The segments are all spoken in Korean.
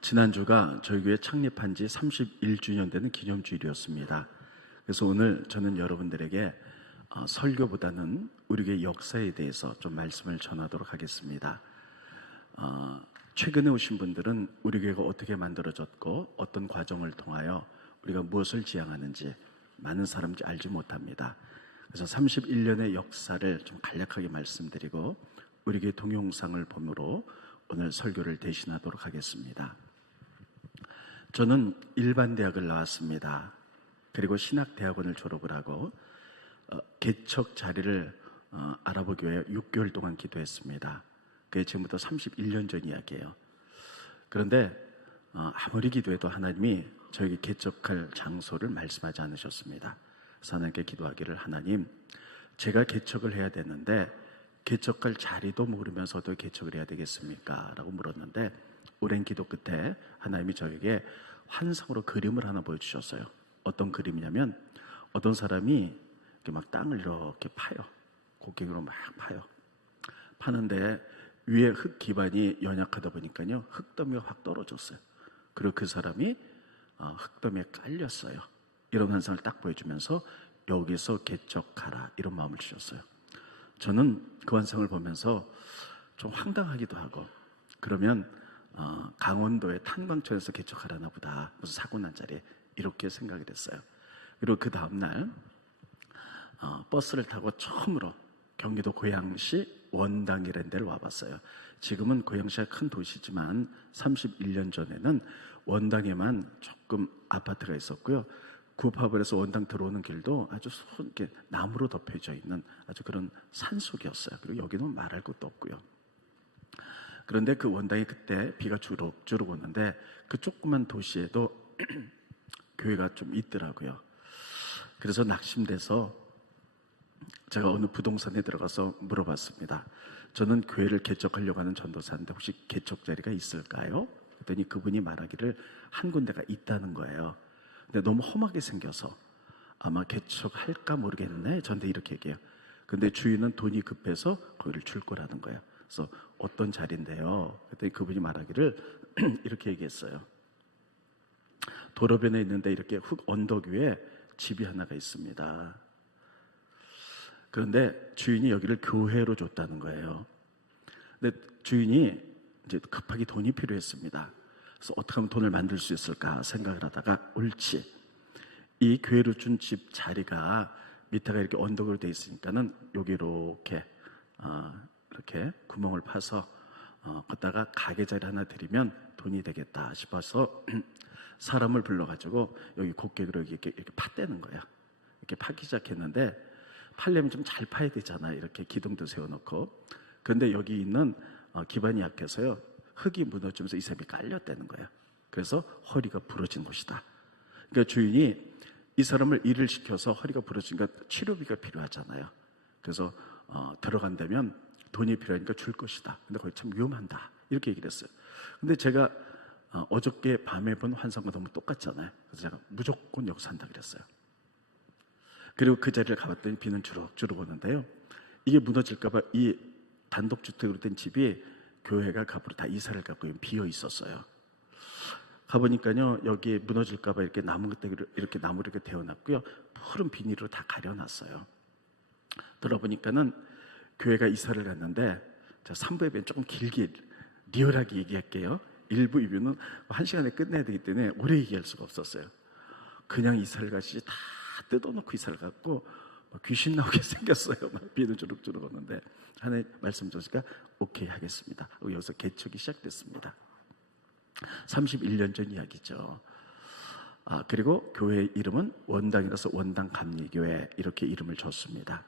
지난주가 저희 교회 창립한 지 31주년 되는 기념주일이었습니다. 그래서 오늘 저는 여러분들에게 설교보다는 우리 교회 역사에 대해서 좀 말씀을 전하도록 하겠습니다. 최근에 오신 분들은 우리 교회가 어떻게 만들어졌고 어떤 과정을 통하여 우리가 무엇을 지향하는지 많은 사람들이 알지 못합니다. 그래서 31년의 역사를 좀 간략하게 말씀드리고 우리 교회 동영상을 보므로 오늘 설교를 대신하도록 하겠습니다. 저는 일반대학을 나왔습니다. 그리고 신학대학원을 졸업을 하고 개척 자리를 알아보기 위해 6개월 동안 기도했습니다. 그게 지금부터 31년 전 이야기예요. 그런데 아무리 기도해도 하나님이 저에게 개척할 장소를 말씀하지 않으셨습니다. 그래서 하나님께 기도하기를, 하나님, 제가 개척을 해야 되는데 개척할 자리도 모르면서도 개척을 해야 되겠습니까? 라고 물었는데 오랜 기도 끝에 하나님이 저에게 환상으로 그림을 하나 보여주셨어요. 어떤 그림이냐면 어떤 사람이 이렇게 막 땅을 이렇게 파요. 곡괭이로 막 파요. 파는데 위에 흙 기반이 연약하다 보니까요, 흙더미가 확 떨어졌어요. 그리고 그 사람이 흙더미에 깔렸어요. 이런 환상을 딱 보여주면서 여기서 개척하라, 이런 마음을 주셨어요. 저는 그 환상을 보면서 좀 황당하기도 하고, 그러면 강원도의 탄광촌에서 개척하라나 보다, 무슨 사고 난 자리에, 이렇게 생각이 됐어요. 그리고 그 다음날 버스를 타고 처음으로 경기도 고양시 원당이라는 데를 와봤어요. 지금은 고양시가 큰 도시지만 31년 전에는 원당에만 조금 아파트가 있었고요. 구파벌에서 원당 들어오는 길도 아주 이렇게 나무로 덮여져 있는 아주 그런 산속이었어요. 그리고 여기는 말할 것도 없고요. 그런데 그 원당에 그때 비가 주룩주룩 오는데 그 조그만 도시에도 교회가 좀 있더라고요. 그래서 낙심돼서 제가 어느 부동산에 들어가서 물어봤습니다. 저는 교회를 개척하려고 하는 전도사인데 혹시 개척 자리가 있을까요? 그랬더니 그분이 말하기를 한 군데가 있다는 거예요. 근데 너무 험하게 생겨서 아마 개척할까 모르겠네, 저한테 이렇게 얘기해요. 근데 주인은 돈이 급해서 거기를 줄 거라는 거예요. 그래서 어떤 자리인데요? 그랬더니 그분이 말하기를 이렇게 얘기했어요. 도로변에 있는데 이렇게 흙 언덕 위에 집이 하나가 있습니다. 그런데 주인이 여기를 교회로 줬다는 거예요. 근데 주인이 이제 급하게 돈이 필요했습니다. 그래서 어떻게 하면 돈을 만들 수 있을까 생각을 하다가, 옳지, 이 교회로 준 집 자리가 밑에가 이렇게 언덕으로 돼 있으니까는 여기 이렇게 구멍을 파서 걷다가 가게 자리 하나 드리면 돈이 되겠다 싶어서 사람을 불러가지고 여기 곡괭이로 이렇게 팠대는 거야. 이렇게 파기 시작했는데 파려면 좀 잘 파야 되잖아요. 이렇게 기둥도 세워놓고. 그런데 여기 있는 기반이 약해서요, 흙이 무너지면서 이 사람이 깔렸다는 거예요. 그래서 허리가 부러진 곳이다. 그러니까 주인이 이 사람을 일을 시켜서 허리가 부러지니까 치료비가 필요하잖아요. 그래서 들어간다면 돈이 필요하니까 줄 것이다. 근데 거기 참 위험한다, 이렇게 얘기를 했어요. 근데 제가 어저께 밤에 본 환상과 너무 똑같잖아요. 그래서 제가 무조건 여기서 한다 그랬어요. 그리고 그 자리를 가봤더니 비는 주룩주룩 오는데요, 이게 무너질까봐 이 단독주택으로 된 집이 교회가 갑으로 다 이사를 가고 비어 있었어요. 가보니까요, 여기 무너질까봐 이렇게 나무를 이렇게 데워놨고요, 푸른 비닐로 다 가려놨어요. 들어보니까는 교회가 이사를 갔는데, 자, 3부에 비해 조금 길게 리얼하게 얘기할게요. 1부, 2부는 1시간에 끝내야 되기 때문에 오래 얘기할 수가 없었어요. 그냥 이사를 가시지 다 뜯어놓고 이사를 갔고 막 귀신 나오게 생겼어요. 막 비는 주룩주룩 오는데 하나님 말씀 주시니까 오케이 하겠습니다. 여기서 개척이 시작됐습니다. 31년 전 이야기죠. 그리고 교회 이름은 원당이라서 원당 감리교회, 이렇게 이름을 줬습니다.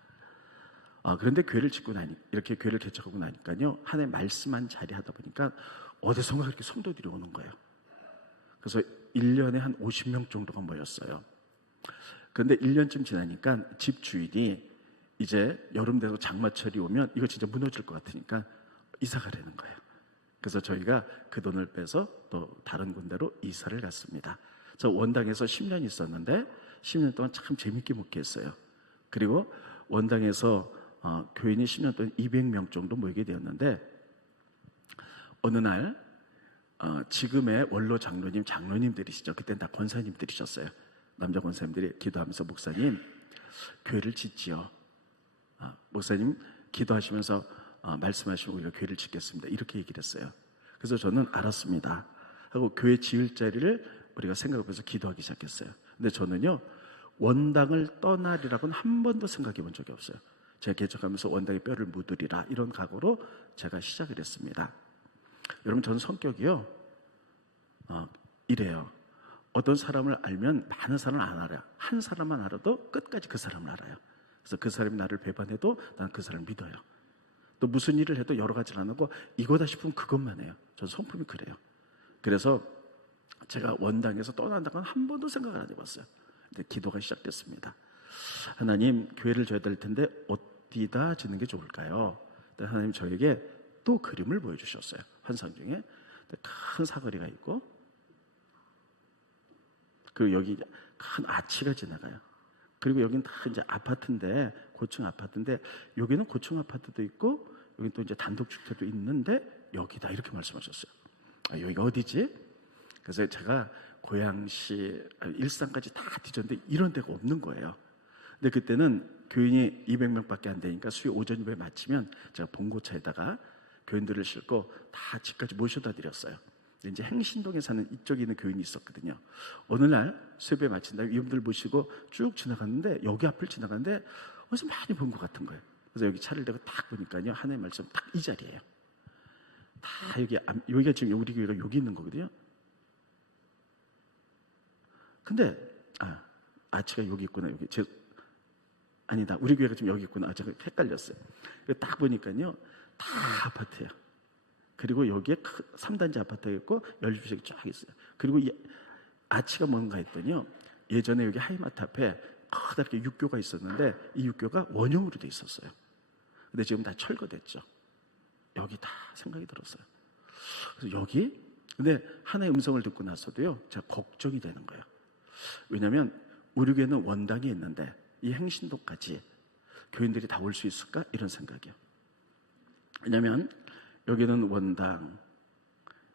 그런데 교회를 짓고 이렇게 교회를 개척하고 나니까요, 하나님 말씀한 자리 하다 보니까 어디선가 그렇게 성도들이 오는 거예요. 그래서 1년에 한 50명 정도가 모였어요. 그런데 1년쯤 지나니까 집 주인이 이제 여름 되고 장마철이 오면 이거 진짜 무너질 것 같으니까 이사 가려는 거예요. 그래서 저희가 그 돈을 빼서 또 다른 군데로 이사를 갔습니다. 저 원당에서 10년 있었는데 10년 동안 참 재밌게 목회했어요. 그리고 원당에서 교인이 10년 동안 200명 정도 모이게 되었는데 어느 날 지금의 원로 장로님들이시죠. 그때는 다 권사님들이셨어요. 남자 권사님들이 기도하면서 목사님 교회를 짓지요. 목사님 기도하시면서 말씀하시면 우리가 교회를 짓겠습니다. 이렇게 얘기를 했어요. 그래서 저는 알았습니다 하고 교회 지을 자리를 우리가 생각해서 기도하기 시작했어요. 근데 저는요 원당을 떠나리라고는 한 번도 생각해 본 적이 없어요. 제가 개척하면서 원당의 뼈를 묻으리라 이런 각오로 제가 시작을 했습니다. 여러분 저는 성격이요 이래요. 어떤 사람을 알면 많은 사람을 안 알아요. 한 사람만 알아도 끝까지 그 사람을 알아요. 그래서 그 사람이 나를 배반해도 난 그 사람을 믿어요. 또 무슨 일을 해도 여러 가지를 안 하고 이거다 싶으면 그것만 해요. 저는 성품이 그래요. 그래서 제가 원당에서 떠난다고는 한 번도 생각을 안 해봤어요. 근데 기도가 시작됐습니다. 하나님 교회를 져야 될 텐데 어디다 짓는 게 좋을까요? 하나님 저에게 또 그림을 보여주셨어요. 환상 중에 큰 사거리가 있고 그리고 여기 큰 아치가 지나가요. 그리고 여기는 다 이제 아파트인데 고층 아파트인데 여기는 고층 아파트도 있고 여기 또 이제 단독주택도 있는데 여기다 이렇게 말씀하셨어요. 여기가 어디지? 그래서 제가 고양시, 일산까지 다 뒤졌는데 이런 데가 없는 거예요. 근데 그때는 교인이 200명밖에 안 되니까 수요 오전 예배 마치면 제가 봉고차에다가 교인들을 싣고 다 집까지 모셔다 드렸어요. 이제 행신동에 사는 이쪽에 있는 교인이 있었거든요. 어느 날 수요예배 마친다 이분들 모시고 쭉 지나갔는데 여기 앞을 지나갔는데 어디서 많이 본 것 같은 거예요. 그래서 여기 차를 대고 딱 보니까요 하나님의 말씀 딱 이 자리예요. 다 여기가 지금 우리 교회가 여기 있는 거거든요. 근데 아치가 여기 있구나. 여기 아니다. 우리 교회가 지금 여기 있구나. 제가 헷갈렸어요. 딱 보니까요 다 아파트예요. 그리고 여기에 3단지 아파트가 있고 연립주택이 쫙 있어요. 그리고 이 아치가 뭔가 했더니요 예전에 여기 하이마트 앞에 커다랗게 육교가 있었는데 이 육교가 원형으로 돼 있었어요. 근데 지금 다 철거됐죠. 여기 다 생각이 들었어요. 그래서 여기 근데 하나의 음성을 듣고 나서도요 제가 걱정이 되는 거예요. 왜냐하면 우리 교회는 원당이 있는데 이 행신도까지 교인들이 다 올 수 있을까? 이런 생각이요. 왜냐하면 여기는 원당,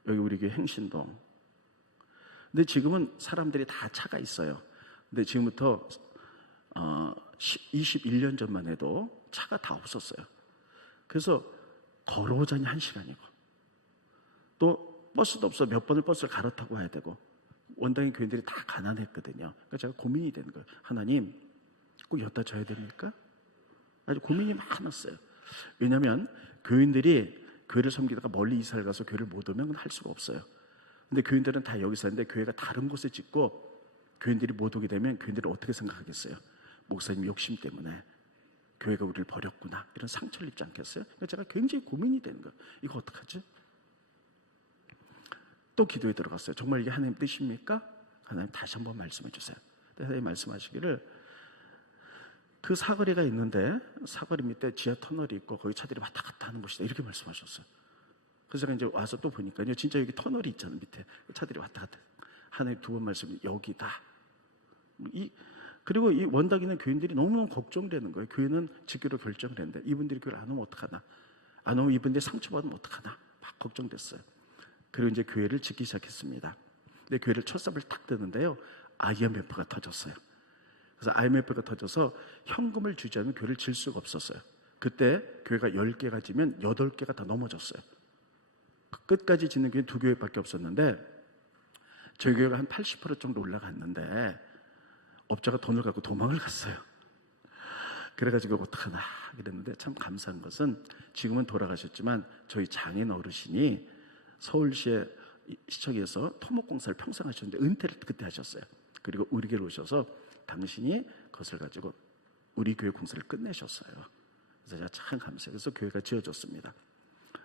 여기 우리 교회 행신동. 근데 지금은 사람들이 다 차가 있어요. 근데 지금부터 21년 전만 해도 차가 다 없었어요. 그래서 걸어오자니 1시간이고 또 버스도 없어 몇 번을 버스를 갈아타고 와야 되고 원당의 교인들이 다 가난했거든요. 그러니까 제가 고민이 되는 거예요. 하나님 꼭 여기다 줘야 됩니까? 아주 고민이 많았어요. 왜냐하면 교인들이 교회를 섬기다가 멀리 이사를 가서 교회를 못 오면 할 수가 없어요. 근데 교인들은 다 여기 사는데 교회가 다른 곳에 짓고 교인들이 못 오게 되면 교인들이 어떻게 생각하겠어요? 목사님 욕심 때문에 교회가 우리를 버렸구나 이런 상처를 입지 않겠어요? 그러니까 제가 굉장히 고민이 되는 거예요. 이거 어떡하지? 또 기도에 들어갔어요. 정말 이게 하나님 뜻입니까? 하나님 다시 한번 말씀해 주세요. 하나님 말씀하시기를 그 사거리가 있는데 사거리 밑에 지하 터널이 있고 거기 차들이 왔다 갔다 하는 곳이다 이렇게 말씀하셨어요. 그래서 제가 이제 와서 또 보니까요 진짜 여기 터널이 있잖아요. 밑에 차들이 왔다 갔다. 하나님 두 번 말씀 여기다. 그리고 이 원당에 있는 교인들이 너무너무 걱정되는 거예요. 교회는 짓기로 결정을 했는데 이분들이 교회를 안 오면 어떡하나, 안 오면 이분들이 상처받으면 어떡하나 막 걱정됐어요. 그리고 이제 교회를 짓기 시작했습니다. 근데 교회를 첫 삽을 딱 뜨는데요 IMF가 터졌어요. 그래서 IMF가 터져서 현금을 주지 않으면 교회를 질 수가 없었어요. 그때 교회가 10개가 지면 8개가 다 넘어졌어요. 끝까지 짓는 교회는 2교회밖에 없었는데 저희 교회가 한 80% 정도 올라갔는데 업자가 돈을 갖고 도망을 갔어요. 그래가지고 어떡하나 그랬는데 참 감사한 것은 지금은 돌아가셨지만 저희 장인 어르신이 서울시의 시청에서 토목공사를 평생 하셨는데 은퇴를 그때 하셨어요. 그리고 우리 교회로 오셔서 당신이 그것을 가지고 우리 교회 공사를 끝내셨어요. 그래서 제가 참 감사해요. 그래서 교회가 지어졌습니다.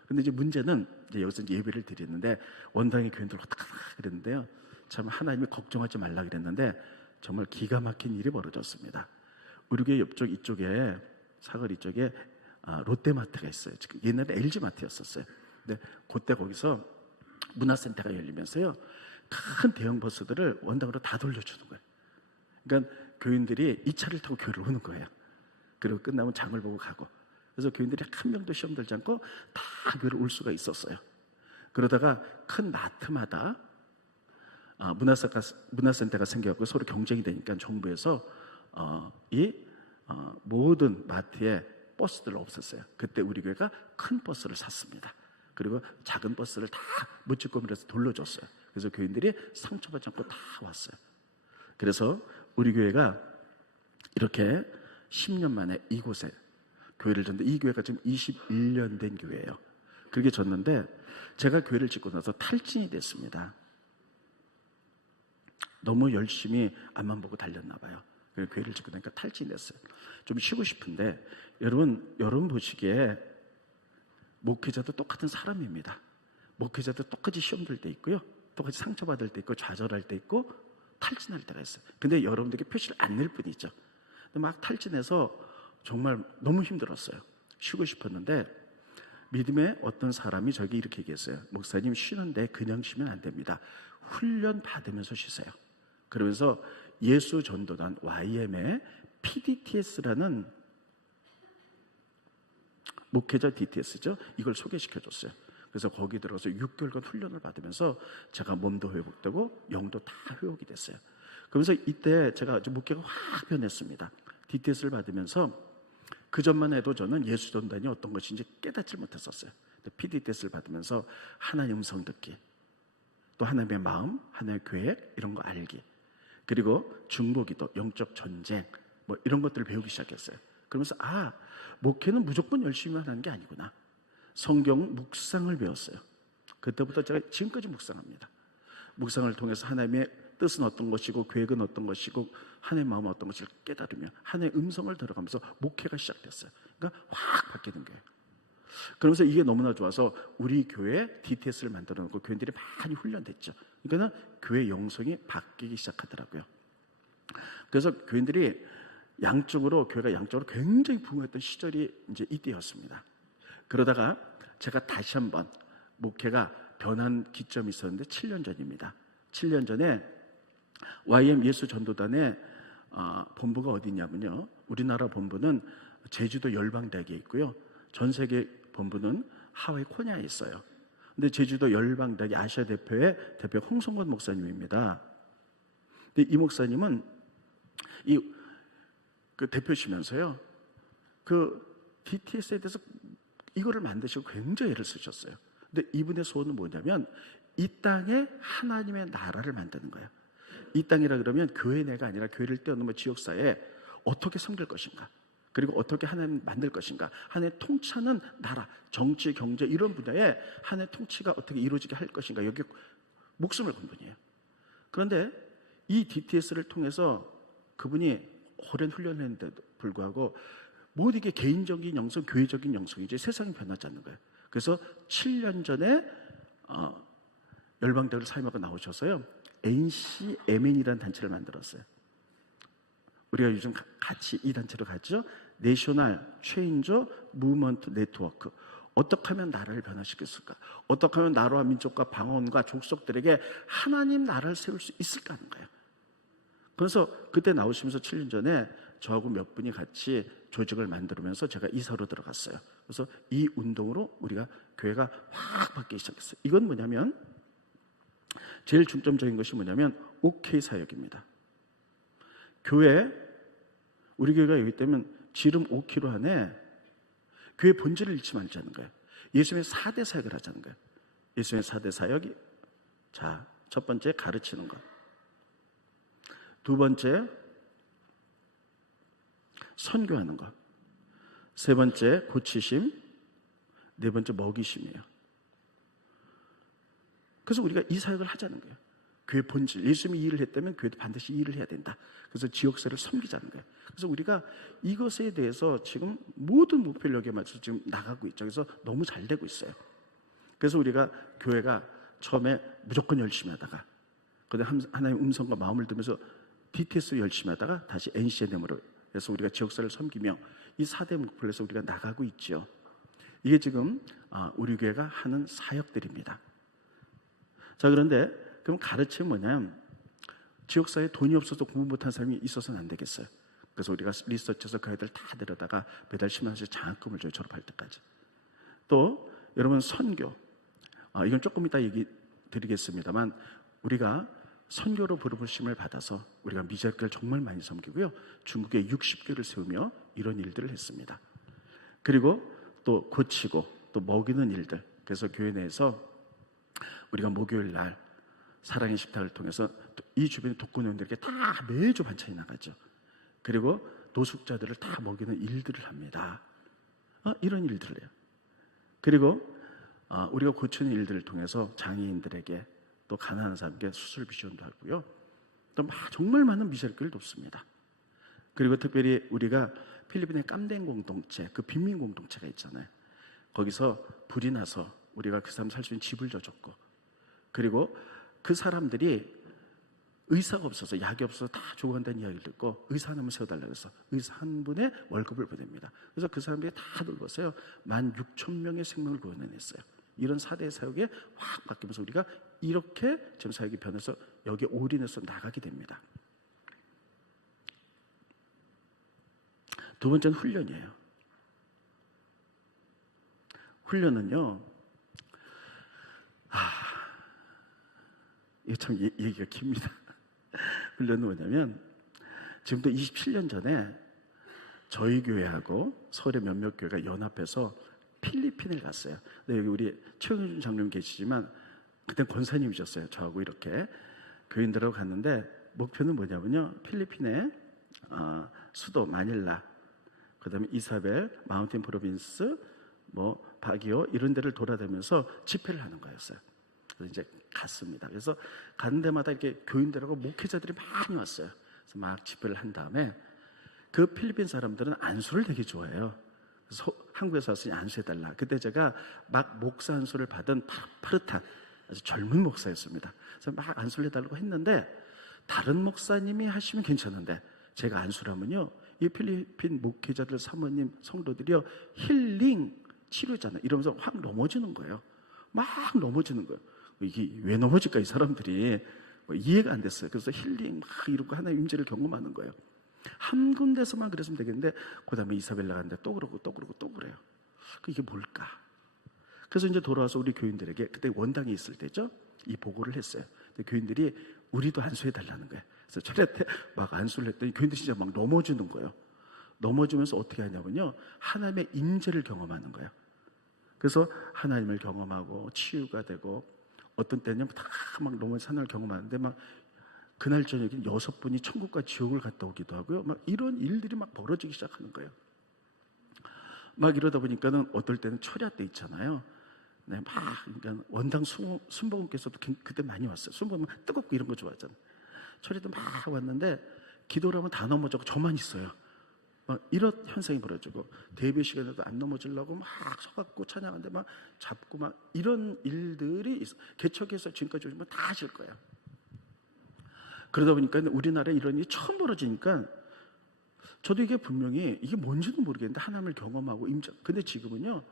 근데 이제 문제는 이제 여기서 이제 예배를 드리는데 원당의 교인들 어떡하나 그랬는데요. 참 하나님이 걱정하지 말라 그랬는데 정말 기가 막힌 일이 벌어졌습니다. 우리 교회 옆쪽 이쪽에 사거리 쪽에 롯데마트가 있어요. 옛날에 LG마트였었어요. 근데 그때 거기서 문화센터가 열리면서요 큰 대형 버스들을 원당으로 다 돌려주는 거예요. 그러니까 교인들이 이 차를 타고 교회를 오는 거예요. 그리고 끝나면 장을 보고 가고. 그래서 교인들이 한 명도 시험 들지 않고 다 교회를 올 수가 있었어요. 그러다가 큰 마트마다 문화센터가 생겨갖고 서로 경쟁이 되니까 정부에서 모든 마트에 버스들을 없앴어요. 그때 우리 교회가 큰 버스를 샀습니다. 그리고 작은 버스를 다 묻지꼬리에서 돌려줬어요. 그래서 교인들이 상처받지 않고 다 왔어요. 그래서 우리 교회가 이렇게 10년 만에 이곳에 교회를 졌는데, 이 교회가 지금 21년 된 교회예요. 그렇게 졌는데 제가 교회를 짓고 나서 탈진이 됐습니다. 너무 열심히 앞만 보고 달렸나 봐요. 그래서 교회를 짓고 나니까 탈진이 됐어요. 좀 쉬고 싶은데 여러분 보시기에 목회자도 똑같은 사람입니다. 목회자도 똑같이 시험 들 때 있고요, 똑같이 상처받을 때 있고, 좌절할 때 있고, 탈진할 때가 있어요. 근데 여러분들에게 표시를 안 낼 뿐이죠. 근데 막 탈진해서 정말 너무 힘들었어요. 쉬고 싶었는데 믿음의 어떤 사람이 저에게 이렇게 얘기했어요. 목사님, 쉬는데 그냥 쉬면 안 됩니다. 훈련 받으면서 쉬세요. 그러면서 예수 전도단 YM의 PDTS라는 목회자 DTS죠. 이걸 소개시켜줬어요. 그래서 거기 들어가서 6개월간 훈련을 받으면서 제가 몸도 회복되고 영도 다 회복이 됐어요. 그러면서 이때 제가 목회가 확 변했습니다. DTS를 받으면서 그 전만 해도 저는 예수 전단이 어떤 것인지 깨닫지 못했었어요. PDTS를 받으면서 하나님 음성 듣기, 또 하나님의 마음, 하나님의 계획, 이런 거 알기, 그리고 중보기도, 영적 전쟁, 뭐 이런 것들을 배우기 시작했어요. 그러면서 목회는 무조건 열심히 하는 게 아니구나. 성경 묵상을 배웠어요. 그때부터 제가 지금까지 묵상합니다. 묵상을 통해서 하나님의 뜻은 어떤 것이고 계획은 어떤 것이고 하나님의 마음은 어떤 것을 깨달으며 하나님의 음성을 들어가면서 목회가 시작됐어요. 그러니까 확 바뀌는 거예요. 그러면서 이게 너무나 좋아서 우리 교회에 DTS를 만들어 놓고 교인들이 많이 훈련됐죠. 그러니까 교회 영성이 바뀌기 시작하더라고요. 그래서 교인들이 교회가 양쪽으로 굉장히 부흥했던 시절이 이제 이때였습니다. 그러다가 제가 다시 한번 목회가 변한 기점이 있었는데 7년 전입니다. 7년 전에 YM 예수 전도단의 본부가 어디냐면요, 우리나라 본부는 제주도 열방대학에 있고요, 전 세계 본부는 하와이 코냐에 있어요. 근데 제주도 열방대학의 아시아 대표의 대표 홍성건 목사님입니다. 근데 이 목사님은 그 대표시면서요, 그 DTS에 대해서 이거를 만드시고 굉장히 애를 쓰셨어요. 근데 이분의 소원은 뭐냐면 이 땅에 하나님의 나라를 만드는 거예요. 이 땅이라 그러면 교회 내가 아니라 교회를 뛰어넘어 지역사회에 어떻게 섬길 것인가, 그리고 어떻게 하나님 만들 것인가, 하나님의 통치하는 나라, 정치, 경제 이런 분야에 하나님의 통치가 어떻게 이루어지게 할 것인가, 여기 목숨을 건 분이에요. 그런데 이 DTS를 통해서 그분이 오랜 훈련을 했는데도 불구하고 모든 게 개인적인 영성, 교회적인 영성이지 세상이 변하지 않는 거예요. 그래서 7년 전에 열방대학을 사임하고 나오셔서요, NCMN이라는 단체를 만들었어요. 우리가 요즘 같이 이 단체로 갔죠. 내셔널 체인저 무브먼트 네트워크. 어떻게 하면 나라를 변화시킬 수 있을까? 어떻게 하면 나라와 민족과 방언과 족속들에게 하나님 나라를 세울 수 있을까 하는 거예요. 그래서 그때 나오시면서 7년 전에 저하고 몇 분이 같이 조직을 만들면서 제가 이사로 들어갔어요. 그래서 이 운동으로 우리가 교회가 확 바뀌기 시작했어요. 이건 뭐냐면 제일 중점적인 것이 뭐냐면 OK 사역입니다. 우리 교회가 여기 때문에 지름 5km 안에 교회 본질을 잃지 말자는 거예요. 예수님의 4대 사역을 하자는 거예요. 예수님의 4대 사역이, 첫 번째 가르치는 것, 두 번째 선교하는 것, 세 번째 고치심, 네 번째 먹이심이에요. 그래서 우리가 이 사역을 하자는 거예요. 교회 본질, 예수님이 일을 했다면 교회도 반드시 일을 해야 된다. 그래서 지역사회를 섬기자는 거예요. 그래서 우리가 이것에 대해서 지금 모든 목표를 여기에 맞춰서 지금 나가고 있죠. 그래서 너무 잘 되고 있어요. 그래서 우리가 교회가 처음에 무조건 열심히 하다가 그다음 하나님 음성과 마음을 들으면서 DTS 열심히 하다가 다시 NCNM으로 해서 우리가 지역사회를 섬기며 이 4대 목표에서 우리가 나가고 있죠. 이게 지금 우리 교회가 하는 사역들입니다. 자, 그런데 그럼 가르침은 뭐냐면 지역사회에 돈이 없어서 공부 못한 사람이 있어서는 안 되겠어요. 그래서 우리가 리서치해서 그 아이들 다 데려다가 매달 10만 원씩 장학금을 줘요. 졸업할 때까지. 또 여러분 선교, 이건 조금 이따 얘기 드리겠습니다만 우리가 선교로 부르심을 받아서 우리가 미자교를 정말 많이 섬기고요. 중국에 60교를 세우며 이런 일들을 했습니다. 그리고 또 고치고 또 먹이는 일들. 그래서 교회 내에서 우리가 목요일 날 사랑의 식탁을 통해서 이 주변의 독거노인들에게 다 매주 반찬이 나가죠. 그리고 노숙자들을 다 먹이는 일들을 합니다. 이런 일들을 해요. 그리고 우리가 고치는 일들을 통해서 장애인들에게 또 가난한 사람에게 수술비 지원도 하고요. 또 정말 많은 미션을 돕습니다. 그리고 특별히 우리가 필리핀의 깜댕 공동체, 그 빈민 공동체가 있잖아요. 거기서 불이 나서 우리가 그 사람 살 수 있는 집을 줘줬고, 그리고 그 사람들이 의사가 없어서 약이 없어서 다 죽어간다는 이야기를 듣고 의사 한 명 세워달라고 해서 의사 한 분의 월급을 보냅니다. 그래서 그 사람들이 다 돌봐서요 16,000명의 생명을 구원해냈어요. 이런 4대 사역에 확 바뀌면서 우리가 이렇게 지금 사역이 변해서 여기에 올인해서 나가게 됩니다. 두 번째는 훈련이에요. 훈련은요, 이게 참 얘기가 깁니다. 훈련은 뭐냐면, 지금도 27년 전에 저희 교회하고 서울의 몇몇 교회가 연합해서 필리핀을 갔어요. 근데 여기 우리 최은준 장로님 계시지만, 그때 권사님이셨어요. 저하고 이렇게 교인들하고 갔는데, 목표는 뭐냐면요, 필리핀의 수도 마닐라, 그 다음에 이사벨, 마운틴 프로빈스, 바기오 이런 데를 돌아다니면서 집회를 하는 거였어요. 그래서 이제 갔습니다. 그래서 가는 데마다 이렇게 교인들하고 목회자들이 많이 왔어요. 그래서 막 집회를 한 다음에 그 필리핀 사람들은 안수를 되게 좋아해요. 그래서 한국에서 왔으니 안수해달라. 그때 제가 막 목사 안수를 받은 파릇한 아주 젊은 목사였습니다. 그래서 막 안수를 해달라고 했는데 다른 목사님이 하시면 괜찮은데 제가 안수를 하면요, 이 필리핀 목회자들, 사모님, 성도들이요 힐링 치료잖아요. 이러면서 확 넘어지는 거예요. 막 넘어지는 거예요. 이게 왜 넘어질까 이 사람들이 이해가 안 됐어요. 그래서 힐링 막 이러고 하나의 임재를 경험하는 거예요. 한 군데서만 그랬으면 되겠는데 그 다음에 이사벨라 갔는데 또 그러고 또 그러고 또 그래요. 이게 뭘까? 그래서 이제 돌아와서 우리 교인들에게 그때 원당에 있을 때죠, 이 보고를 했어요. 근데 교인들이 우리도 안수해달라는 거예요. 그래서 저한테 막 안수를 했더니 교인들이 진짜 막 넘어지는 거예요. 넘어지면서 어떻게 하냐면요, 하나님의 임재를 경험하는 거예요. 그래서 하나님을 경험하고 치유가 되고, 어떤 때는 다 막 넘어진 하나님을 경험하는데 막 그날 저녁에 6분이 천국과 지옥을 갔다 오기도 하고요. 막 이런 일들이 막 벌어지기 시작하는 거예요. 막 이러다 보니까는 어떨 때는 초랴 때 있잖아요. 네, 막 그러니까 원당 순복음께서도 그때 많이 왔어요. 순복음 뜨겁고 이런 거 좋아하잖아요. 초랴도 막 왔는데 기도를 하면 다 넘어져고 저만 있어요. 막 이런 현상이 벌어지고, 대배 시간에도 안 넘어지려고 막 서갖고 찬양하는데 막 잡고 막 이런 일들이 있어. 개척해서 지금까지 오시면 다 아실 거예요. 그러다 보니까 우리나라에 이런 일이 처음 벌어지니까 저도 이게 분명히 이게 뭔지는 모르겠는데 하나님을 경험하고 근데 지금은요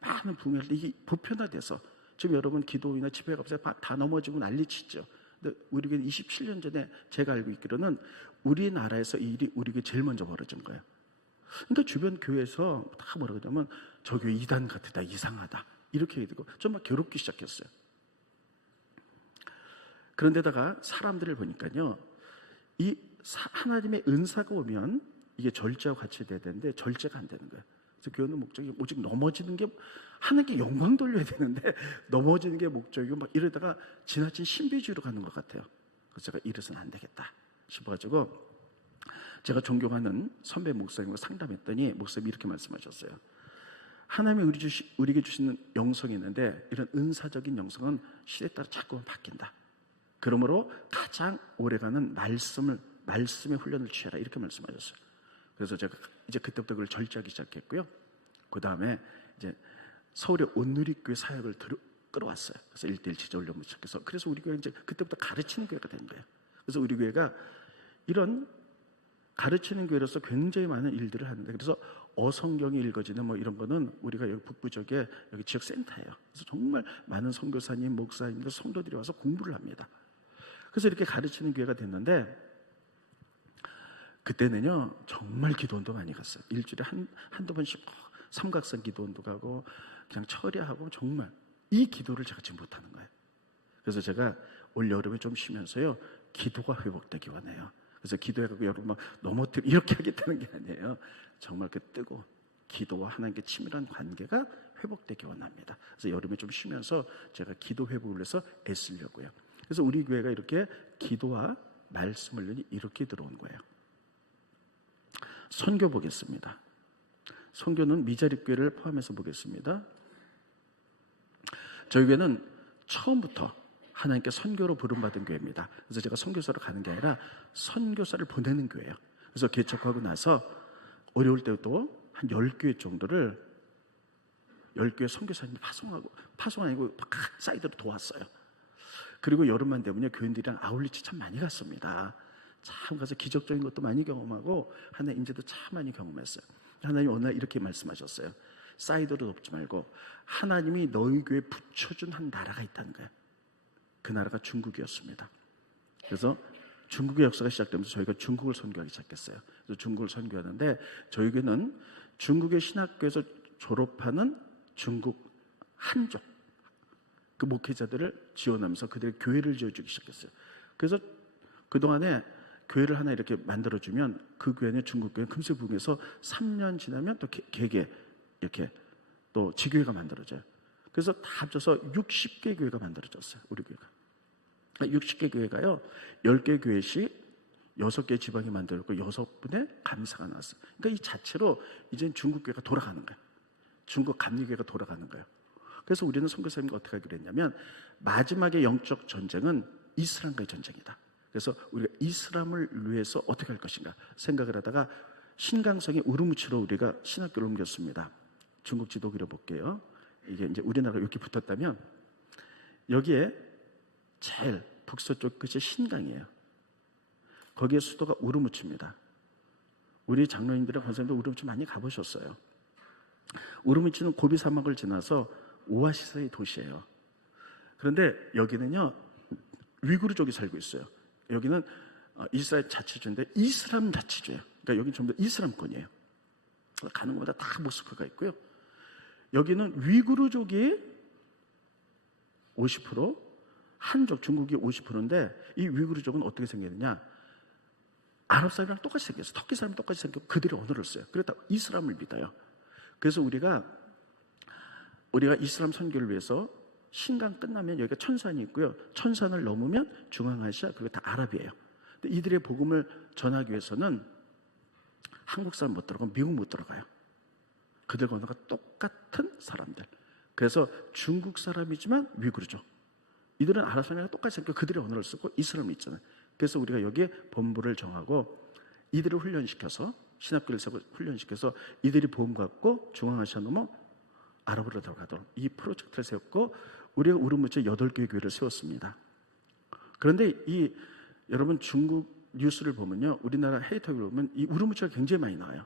많은 붕괴할 때 이게 보편화돼서 지금 여러분 기도이나 집회가 갑자기 다 넘어지고 난리치죠. 근데 우리 교회는 27년 전에 제가 알고 있기로는 우리나라에서 이 일이 우리 교회 제일 먼저 벌어진 거예요. 그러니까 주변 교회에서 다 뭐라 그러냐면 저 교회 이단 같다, 이상하다 이렇게 얘기하고 좀 막 괴롭기 시작했어요. 그런데다가 사람들을 보니까요, 이 하나님의 은사가 오면 이게 절제하고 같이 돼야 되는데 절제가 안 되는 거예요. 그래서 교회는 목적이 오직 넘어지는 게, 하나님께 영광 돌려야 되는데 넘어지는 게 목적이고 막 이러다가 지나친 신비주의로 가는 것 같아요. 그래서 제가 이래서는 안 되겠다 싶어가지고 제가 존경하는 선배 목사님과 상담했더니 목사님이 이렇게 말씀하셨어요. 하나님이 우리에게 주시는 영성이 있는데 이런 은사적인 영성은 시대에 따라 자꾸만 바뀐다. 그러므로 가장 오래가는 말씀의 훈련을 취해라, 이렇게 말씀하셨어요. 그래서 제가 이제 그때부터 그걸 절제하기 시작했고요. 그 다음에 이제 서울의 온누리교회 사역을 끌어왔어요. 그래서 1:1 지저 훈련을 시작해서, 그래서 우리 교회 이제 그때부터 가르치는 교회가 된 거예요. 그래서 우리 교회가 이런 가르치는 교회로서 굉장히 많은 일들을 하는데, 그래서 어성경이 읽어지는 이런 거는 우리가 여기 북부 쪽에 여기 지역 센터예요. 그래서 정말 많은 선교사님, 목사님들, 성도들이 와서 공부를 합니다. 그래서 이렇게 가르치는 교회가 됐는데, 그때는요 정말 기도원도 많이 갔어요. 일주일에 한두 번씩 삼각선 기도원도 가고 그냥 철야하고 정말. 이 기도를 제가 지금 못하는 거예요. 그래서 제가 올 여름에 좀 쉬면서요, 기도가 회복되기 원해요. 그래서 기도해가지고 여러분 막 넘어뜨려 이렇게 하겠다는 게 아니에요. 정말 그 뜨고 기도와 하나님께 치밀한 관계가 회복되기 원합니다. 그래서 여름에 좀 쉬면서 제가 기도 회복을 위해서 애쓰려고요. 그래서 우리 교회가 이렇게 기도와 말씀을 이렇게 들어온 거예요. 선교 보겠습니다. 선교는 미자립 교회를 포함해서 보겠습니다. 저희 교회는 처음부터 하나님께 선교로 부름받은 교회입니다. 그래서 제가 선교사로 가는 게 아니라 선교사를 보내는 교회예요. 그래서 개척하고 나서 어려울 때도 한 10교회 정도를 10교회 선교사님이 파송 아니고 사이드로 도왔어요. 그리고 여름만 되면요, 교인들이랑 아울리치 참 많이 갔습니다. 참 가서 기적적인 것도 많이 경험하고 하나님 인재도 참 많이 경험했어요. 하나님 어느 날 이렇게 말씀하셨어요. 사이드로 돕지 말고 하나님이 너희 교회에 붙여준 한 나라가 있다는 거예요. 그 나라가 중국이었습니다. 그래서 중국의 역사가 시작되면서 저희가 중국을 선교하기 시작했어요. 그래서 중국을 선교하는데 저희 교회는 중국의 신학교에서 졸업하는 중국 한족 그 목회자들을 지원하면서 그들의 교회를 지어주기 시작했어요. 그래서 그동안에 교회를 하나 이렇게 만들어주면 그 교회는 중국 교회 금세 부흥해서 3년 지나면 또 개개 이렇게 또 지교회가 만들어져요. 그래서 다 합쳐서 60개 교회가 만들어졌어요. 우리 교회가 60개 교회가요 10개 교회씩 6개 지방이 만들었고 6분의 감사가 나왔어요. 그러니까 이 자체로 이제 중국 교회가 돌아가는 거예요. 중국 감리교회가 돌아가는 거예요. 그래서 우리는 선교사님과 어떻게 하기로 했냐면 마지막의 영적 전쟁은 이슬람과의 전쟁이다. 그래서 우리가 이슬람을 위해서 어떻게 할 것인가 생각을 하다가 신강성의 우르무치로 우리가 신학교를 옮겼습니다. 중국 지도 그려볼게요. 이게 이제 우리나라가 이렇게 붙었다면 여기에 제일 북서쪽 끝이 신강이에요. 거기에 수도가 우르무치입니다. 우리 장로님들과 권사님들 우르무치 많이 가보셨어요. 우르무치는 고비 사막을 지나서 오아시스의 도시예요. 그런데 여기는요 위구르족이 살고 있어요. 여기는 이스라엘 자치주인데 이슬람 자치주예요. 그러니까 여기 전부 이슬람권이에요. 가는 곳마다 다 모스크가 있고요. 여기는 위구르족이 50%, 한족 중국이 50%인데 이 위구르족은 어떻게 생겼느냐? 아랍 사람이랑 똑같이 생겼어요. 터키 사람이 똑같이 생겼고 그들의 언어를 써요. 그래서 이슬람을 믿어요. 그래서 우리가 이슬람 선교를 위해서 신강 끝나면 여기가 천산이 있고요. 천산을 넘으면 중앙아시아 그리고 다 아랍이에요. 근데 이들의 복음을 전하기 위해서는 한국 사람 못 들어가고 미국 못 들어가요. 그들과 언어가 똑같은 사람들. 그래서 중국 사람이지만 위구르죠. 이들은 아랍 사람이랑 똑같이 생겨 그들의 언어를 쓰고 이슬람을 있잖아요. 그래서 우리가 여기에 본부를 정하고 이들을 훈련시켜서 신학교를 세고 훈련시켜서 이들이 복음 갖고 중앙아시아 넘어 아랍으로 들어가도록 이 프로젝트를 세웠고 우리가 우르무치에 8개의 교회를 세웠습니다. 그런데 여러분 중국 뉴스를 보면요. 우리나라 헤이터를 보면 이 우르무치가 굉장히 많이 나와요.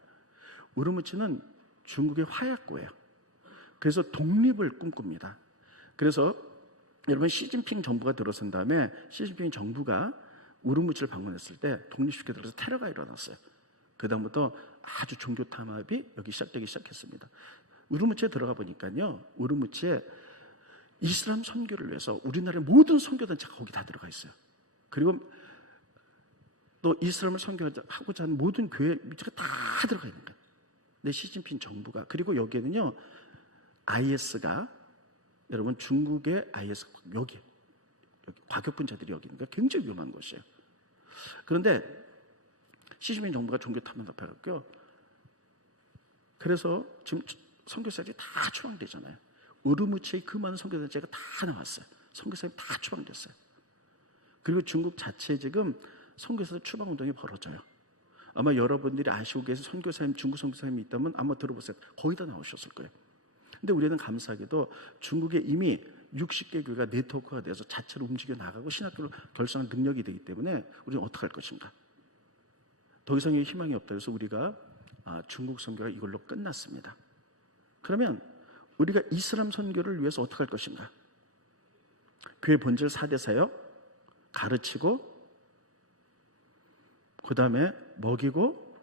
우르무치는 중국의 화약고예요. 그래서 독립을 꿈꿉니다. 그래서 여러분 시진핑 정부가 들어선 다음에 시진핑 정부가 우르무치를 방문했을 때 독립시켜 들어서 테러가 일어났어요. 그 다음부터 아주 종교 탄압이 여기 시작되기 시작했습니다. 우르무치에 들어가 보니까요. 우르무치에 이슬람 선교를 위해서 우리나라의 모든 선교단체가 거기 다 들어가 있어요. 그리고 또 이슬람을 선교하고자 하는 모든 교회 밑에가 다 들어가 있는 거예요. 네, 시진핑 정부가. 그리고 여기에는요. IS가 여러분 중국의 IS 여기 과격분자들이 여기 있는 게 굉장히 위험한 곳이에요. 그런데 시진핑 정부가 종교 탄압해갖고요. 그래서 지금 선교사들이 다 추방되잖아요. 우르무치의 그 많은 선교단체가 다 나왔어요. 선교사들이 다 추방됐어요. 그리고 중국 자체에 지금 선교사들 추방운동이 벌어져요. 아마 여러분들이 아시고 계신 선교사님, 중국 선교사님이 있다면 아마 들어보세요. 거의 다 나오셨을 거예요. 근데 우리는 감사하게도 중국에 이미 60개 교회가 네트워크가 돼서 자체로 움직여 나가고 신학교를 결성할 능력이 되기 때문에 우리는 어떻게 할 것인가? 더 이상의 희망이 없다 해서 우리가 중국 선교가 이걸로 끝났습니다. 그러면 우리가 이슬람 선교를 위해서 어떻게 할 것인가? 교회 본질 4대 사역 가르치고 그 다음에 먹이고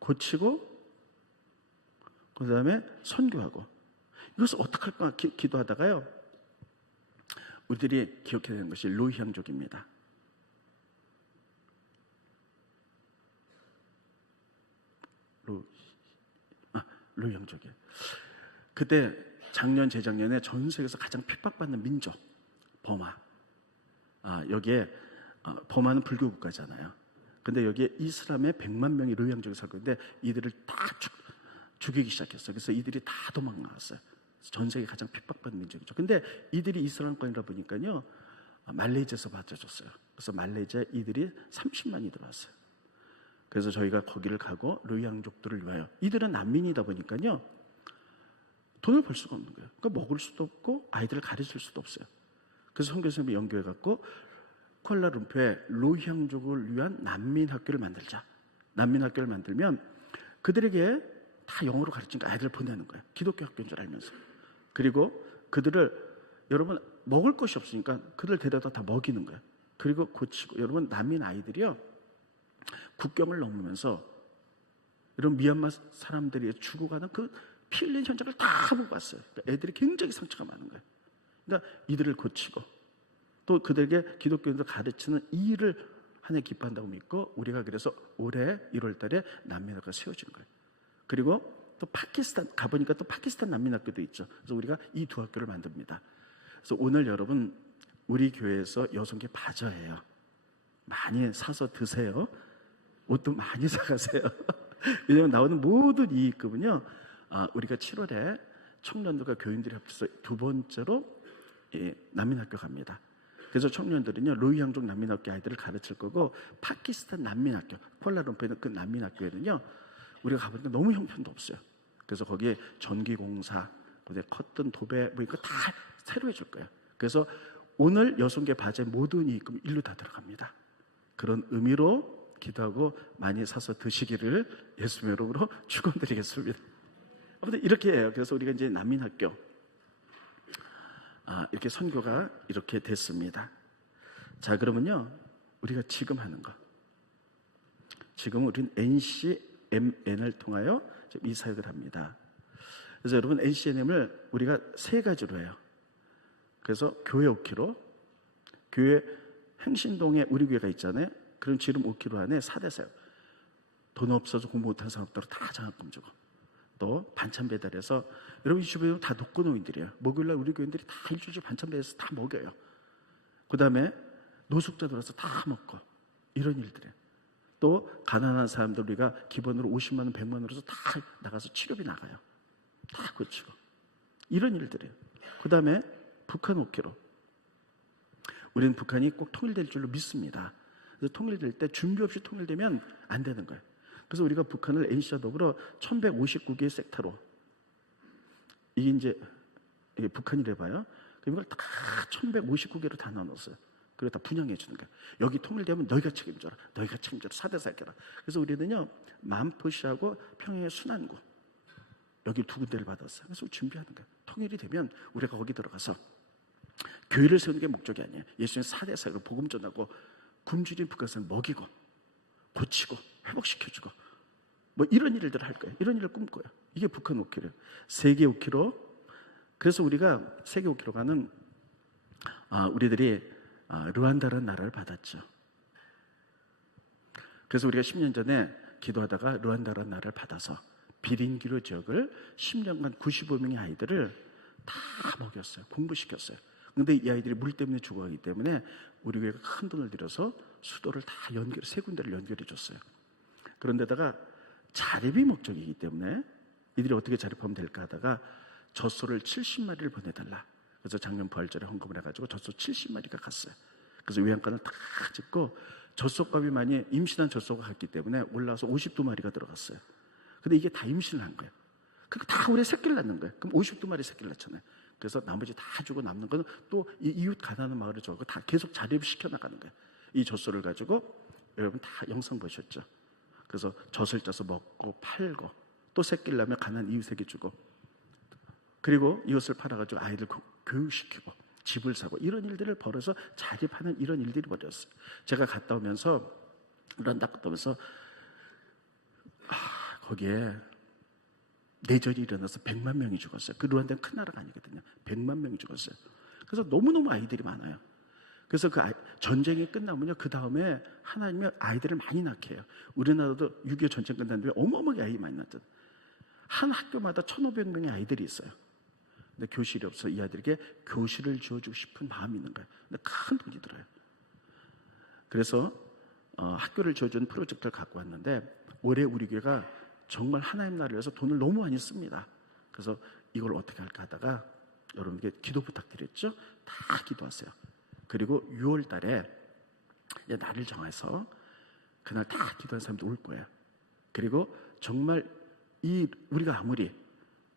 고치고 그 다음에 선교하고 이것을 어떻게 할까 기도하다가요, 우리들이 기억해야 되는 것이 로히앙족입니다. 로히앙족이에요. 그때 작년 재작년에 전 세계에서 가장 핍박받는 민족 버마. 여기에 버마는 불교 국가잖아요. 근데 여기에 이슬람의 100만 명이 로히앙족에 살고 있는데 이들을 다 죽이기 시작했어요. 그래서 이들이 다 도망나왔어요. 전 세계 가장 핍박받는 민족이죠. 근데 이들이 이슬람권이라 보니까요, 말레이시아에서 받아줬어요. 그래서 말레이시아 이들이 30만이 들어왔어요. 그래서 저희가 거기를 가고 로히앙족들을 위하여, 이들은 난민이다 보니까요 돈을 벌 수가 없는 거예요. 그러니까 먹을 수도 없고 아이들을 가르칠 수도 없어요. 그래서 선교사님이 연구해갖고 쿠알라룸푸르에 로히앙족을 위한 난민 학교를 만들자. 난민 학교를 만들면 그들에게 다 영어로 가르치니까 아이들을 보내는 거예요. 기독교 학교인 줄 알면서. 그리고 그들을, 여러분 먹을 것이 없으니까 그들 데려다 다 먹이는 거예요. 그리고 고치고, 여러분 난민 아이들이요 국경을 넘으면서 이런 미얀마 사람들이 죽어가는 그 피 흘린 현장을 다 보고 왔어요. 그러니까 애들이 굉장히 상처가 많은 거예요. 그러니까 이들을 고치고 또 그들에게 기독교인들 가르치는 이 일을 하나님 기뻐한다고 믿고, 우리가 그래서 올해 1월 달에 난민학교가 세워진 거예요. 그리고 또 파키스탄 가보니까 또 파키스탄 난민학교도 있죠. 그래서 우리가 이 두 학교를 만듭니다. 그래서 오늘 여러분 우리 교회에서 여성계 바저예요. 많이 사서 드세요. 옷도 많이 사가세요. 왜냐하면 나오는 모든 이익금은요, 우리가 7월에 청년들과 교인들이 합쳐서 두 번째로 난민학교 갑니다. 그래서 청년들은요 로히앙족 난민학교 아이들을 가르칠 거고, 파키스탄 난민학교, 쿠알라룸푸르에는 그 난민학교에는요 우리가 가보니까 너무 형편도 없어요. 그래서 거기에 전기공사, 커튼, 도배 뭐 이거 다 새로 해줄 거예요. 그래서 오늘 여성계 바제 모든 이익금 일로 다 들어갑니다. 그런 의미로 기도하고 많이 사서 드시기를 예수님의 이름으로 축원드리겠습니다. 아무튼 이렇게 해요. 그래서 우리가 이제 난민학교, 이렇게 선교가 이렇게 됐습니다. 자, 그러면요 우리가 지금 하는 거, 지금 우리는 NCMN을 통하여 이 사역을 합니다. 그래서 여러분 NCMN을 우리가 세 가지로 해요. 그래서 교회 5km, 교회 행신동에 우리 교회가 있잖아요. 그럼 지름 5km 안에 4대 사역, 돈 없어서 공부 못한 사람들 다 장학금 주고, 또 반찬 배달해서, 여러분 이 주변에 다 독거노인들이에요. 목요일날 우리 교인들이 다 일주일 반찬 배달해서 다 먹여요. 그 다음에 노숙자 들어서 다 먹고, 이런 일들이에요. 또 가난한 사람들 우리가 기본으로 50만 원, 100만 원으로서 다 나가서 치료비 나가요. 다 고치고, 이런 일들이에요. 그 다음에 북한 5km, 우리는 북한이 꼭 통일될 줄로 믿습니다. 그래서 통일될 때 준비 없이 통일되면 안 되는 거예요. 그래서 우리가 북한을 NC와 더불어 1159개의 섹터로, 이게 북한이래 봐요. 그럼 이걸 다 1159개로 다 나눴어요. 그리고 다 분양해 주는 거예요. 여기 통일되면 너희가 책임져라. 너희가 책임져라. 4대 사역해라. 그래서 우리는요 만푸시하고 평양의 순안구, 여기 두 군데를 받았어요. 그래서 준비하는 거예요. 통일이 되면 우리가 거기 들어가서 교회를 세우는 게 목적이 아니에요. 예수님 4대 사역을 복음 전하고 굶주린 북한을 먹이고 고치고 회복시켜주고 뭐 이런 일들을 할 거예요. 이런 일을 꿈꿔요. 이게 북한 5km, 세계 5km. 그래서 우리가 세계 5km 가는 우리들이 르완다라는 나라를 받았죠. 그래서 우리가 10년 전에 기도하다가 르완다라는 나라를 받아서 비린기로 지역을 10년간 95명의 아이들을 다 먹였어요. 공부시켰어요. 근데 이 아이들이 물 때문에 죽어가기 때문에 우리 교회가 큰 돈을 들여서 수도를 다 세 군데를 연결해 줬어요. 그런데다가 자립이 목적이기 때문에 이들이 어떻게 자립하면 될까 하다가 젖소를 70마리를 보내달라. 그래서 작년 부활절에 헌금을 해가지고 젖소 70마리가 갔어요. 그래서 외양간을 다 짓고, 젖소값이 많이 임신한 젖소가 갔기 때문에 올라와서 52마리가 들어갔어요. 근데 이게 다 임신을 한 거예요. 그거 다 올해 새끼를 낳는 거예요. 그럼 52마리 새끼를 낳잖아요. 그래서 나머지 다 주고 남는 거는 또 이 이웃 가난한 마을에 줘서 다 계속 자립시켜 나가는 거예요. 이 젖소를 가지고, 여러분 다 영상 보셨죠? 그래서 젖을 짜서 먹고 팔고, 또 새끼를 낳으면 가난한 이웃에게 주고, 그리고 이것을 팔아가지고 아이들 교육시키고 집을 사고, 이런 일들을 벌여서 자립하는 이런 일들이 벌어졌어요. 제가 갔다 오면서 런다 갔다 오면서 거기에 내전이 일어나서 100만 명이 죽었어요. 그 르완다는 큰 나라가 아니거든요. 100만 명이 죽었어요. 그래서 너무너무 아이들이 많아요. 그래서 그 전쟁이 끝나면요, 그 다음에 하나님이 아이들을 많이 낳게 해요. 우리나라도 6.25 전쟁 끝난 뒤에 어마어마하게 아이 많이 낳잖아요. 한 학교마다 1,500명의 아이들이 있어요. 근데 교실이 없어 이 아이들에게 교실을 지어주고 싶은 마음이 있는 거예요. 근데 큰 돈이 들어요. 그래서 학교를 지어주는 프로젝트를 갖고 왔는데 올해 우리 교회가 정말 하나님 나라를 위해서 돈을 너무 많이 씁니다. 그래서 이걸 어떻게 할까 하다가 여러분께 기도 부탁드렸죠. 다 기도하세요. 그리고 6월 달에 날을 정해서 그날 다 기도한 사람들 올 거예요. 그리고 정말 우리가 아무리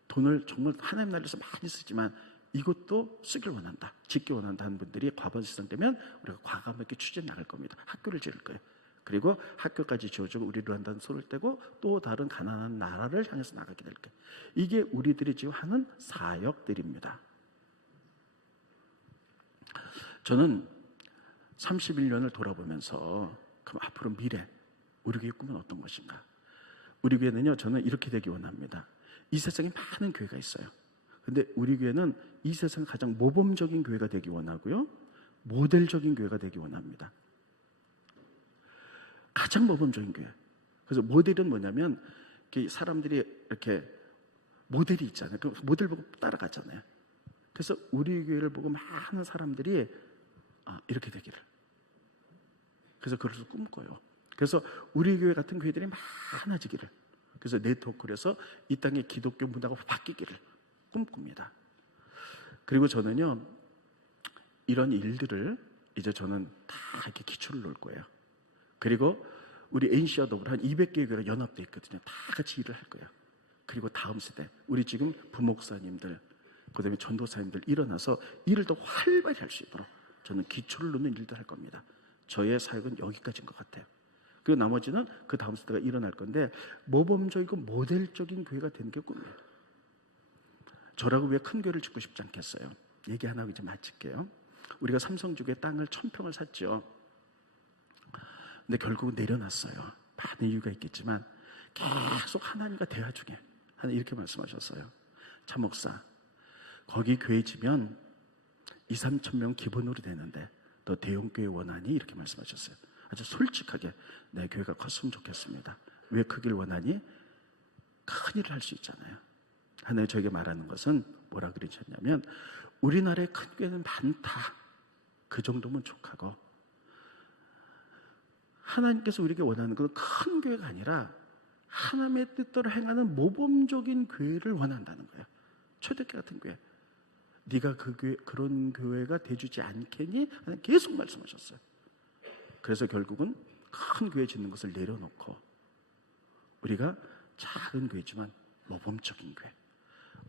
돈을 정말 하나님 나라에서 많이 쓰지만 이것도 쓰길 원한다, 짓기 원한다 하는 분들이 과반 이상 되면 우리가 과감하게 추진해 나갈 겁니다. 학교를 지을 거예요. 그리고 학교까지 지어주고 우리 르완다는 손을 떼고 또 다른 가난한 나라를 향해서 나가게 될 거예요. 이게 우리들이 지금 하는 사역들입니다. 저는 31년을 돌아보면서 그럼 앞으로 미래 우리 교회 꿈은 어떤 것인가? 우리 교회는요, 저는 이렇게 되기 원합니다. 이 세상에 많은 교회가 있어요. 근데 우리 교회는 이 세상 가장 모범적인 교회가 되기 원하고요, 모델적인 교회가 되기 원합니다. 가장 모범적인 교회. 그래서 모델은 뭐냐면 사람들이 이렇게 모델이 있잖아요. 그 모델 보고 따라가잖아요. 그래서 우리 교회를 보고 많은 사람들이 이렇게 되기를. 그래서 그것을 꿈꿔요. 그래서 우리 교회 같은 교회들이 많아지기를. 그래서 네트워크를 해서 이 땅의 기독교 문화가 바뀌기를 꿈꿉니다. 그리고 저는요, 이런 일들을 이제 저는 다 이렇게 기초를 놓을 거예요. 그리고 우리 NC와 더불어 한 200개의 교회가 연합되어 있거든요. 다 같이 일을 할 거예요. 그리고 다음 세대, 우리 지금 부목사님들, 그 다음에 전도사님들 일어나서 일을 더 활발히 할 수 있도록 저는 기초를 놓는 일들 할 겁니다. 저의 사역은 여기까지인 것 같아요. 그리고 나머지는 그 다음 세대가 일어날 건데 모범적이고 모델적인 교회가 되는 게 꿈이에요. 저라고 왜 큰 교회를 짓고 싶지 않겠어요? 얘기 하나 하고 이제 마칠게요. 우리가 삼성주교의 땅을 1,000평을 샀죠. 근데 결국은 내려놨어요. 많은 이유가 있겠지만 계속 하나님과 대화 중에 하나님 이렇게 말씀하셨어요. 차 목사, 거기 교회 지면 2-3천 명 기본으로 되는데 너 대형교회 원하니? 이렇게 말씀하셨어요. 아주 솔직하게 내 교회가 컸으면 좋겠습니다. 왜 크길 원하니? 큰 일을 할 수 있잖아요. 하나님 저에게 말하는 것은 뭐라 그러셨냐면 우리나라에 큰 교회는 많다. 그 정도면 족하고 하나님께서 우리에게 원하는 건 큰 교회가 아니라 하나님의 뜻대로 행하는 모범적인 교회를 원한다는 거예요. 초대교회 같은 교회. 네가 그 교회, 그런 교회가 돼주지 않겠니? 하나님 계속 말씀하셨어요. 그래서 결국은 큰 교회 짓는 것을 내려놓고 우리가 작은 교회지만 모범적인 교회.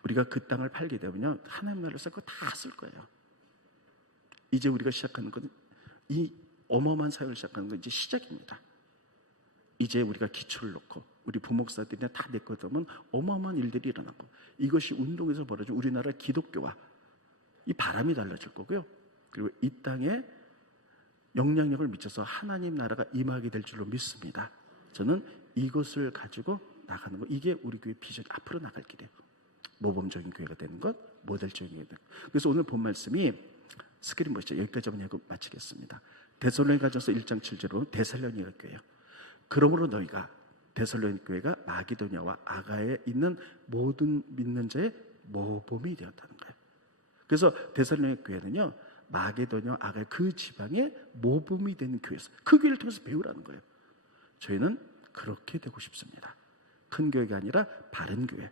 우리가 그 땅을 팔게 되면요, 하나님 나라를 쌓고 다 쓸 거예요. 이제 우리가 시작하는 건 이 어마어마한 사역을 시작하는 건 이제 시작입니다. 이제 우리가 기초를 놓고 우리 부목사들이나 다 내거든면 어마어마한 일들이 일어나고 이것이 운동에서 벌어진 우리나라 기독교와 이 바람이 달라질 거고요. 그리고 이 땅에 영향력을 미쳐서 하나님 나라가 임하게 될 줄로 믿습니다. 저는 이것을 가지고 나가는 거, 이게 우리 교회 비전, 앞으로 나갈 길이에요. 모범적인 교회가 되는 것, 모델적인 교회가 되는 것. 그래서 오늘 본 말씀이 스크린 보시죠. 여기까지 한번 하고 마치겠습니다. 데살로니가전서 1장 7절로 데살로니가 교회예요. 그러므로 너희가 데살로니가 교회가 마게도냐와 아가에 있는 모든 믿는 자의 모범이 되었다는 거예요. 그래서 데살로니가 교회는요, 마게도냐 아가의 그 지방의 모범이 되는 교회였어요. 그 교회를 통해서 배우라는 거예요. 저희는 그렇게 되고 싶습니다. 큰 교회가 아니라 바른 교회,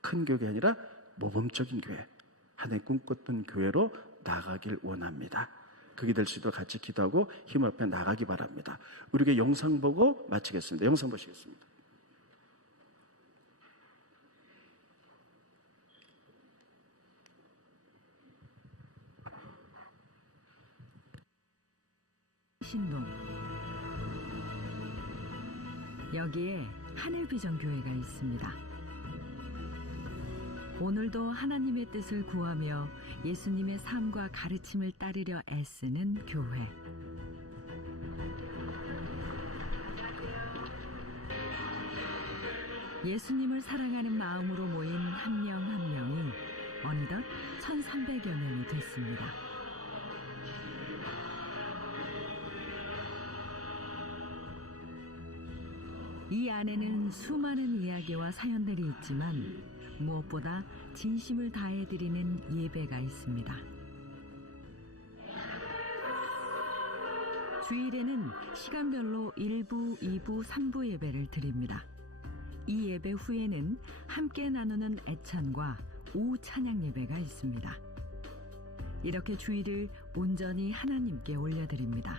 큰 교회가 아니라 모범적인 교회, 하나님 꿈꿨던 교회로 나가길 원합니다. 그게 될 수 있도록 같이 기도하고 힘 앞에 나가기 바랍니다. 우리가 영상 보고 마치겠습니다. 영상 보시겠습니다. 신동, 여기에 하늘비전 교회가 있습니다. 오늘도 하나님의 뜻을 구하며 예수님의 삶과 가르침을 따르려 애쓰는 교회. 예수님을 사랑하는 마음으로 모인 한 명 한 명이 어느덧 1,300여 명이 됐습니다. 이 안에는 수많은 이야기와 사연들이 있지만 무엇보다 진심을 다해 드리는 예배가 있습니다. 주일에는 시간별로 1부, 2부, 3부 예배를 드립니다. 이 예배 후에는 함께 나누는 애찬과 오후 찬양 예배가 있습니다. 이렇게 주일을 온전히 하나님께 올려드립니다.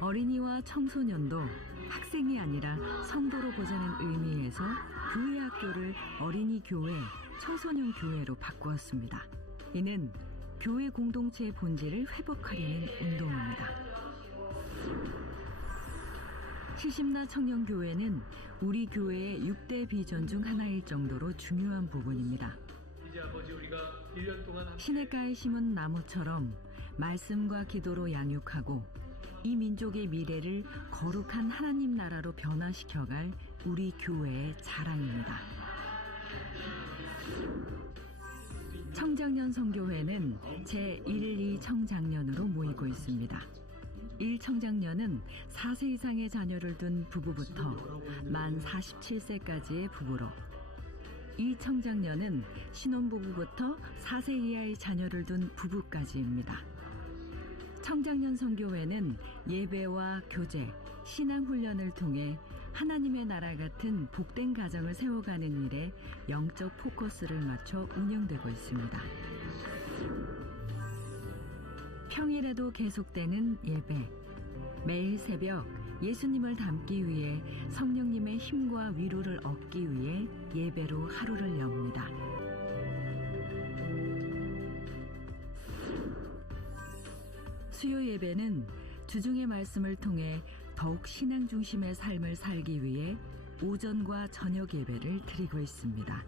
어린이와 청소년도 학생이 아니라 성도로 보자는 의미에서 교회 학교를 어린이 교회, 청소년 교회로 바꾸었습니다. 이는 교회 공동체의 본질을 회복하려는 운동입니다. 시심나 청년교회는 우리 교회의 6대 비전 중 하나일 정도로 중요한 부분입니다. 이제 아버지 우리가 1년 동안 시냇가에 심은 나무처럼 말씀과 기도로 양육하고 이 민족의 미래를 거룩한 하나님 나라로 변화시켜갈 우리 교회의 자랑입니다. 청장년 선교회는 제1, 2 청장년으로 모이고 있습니다. 1청장년은 4세 이상의 자녀를 둔 부부부터 만 47세까지의 부부로, 2청장년은 신혼부부부터 4세 이하의 자녀를 둔 부부까지입니다. 청장년 선교회는 예배와 교제, 신앙훈련을 통해 하나님의 나라 같은 복된 가정을 세워가는 일에 영적 포커스를 맞춰 운영되고 있습니다. 평일에도 계속되는 예배, 매일 새벽 예수님을 닮기 위해 성령님의 힘과 위로를 얻기 위해 예배로 하루를 엽니다. 수요 예배는 주중의 말씀을 통해 더욱 신앙 중심의 삶을 살기 위해 오전과 저녁 예배를 드리고 있습니다.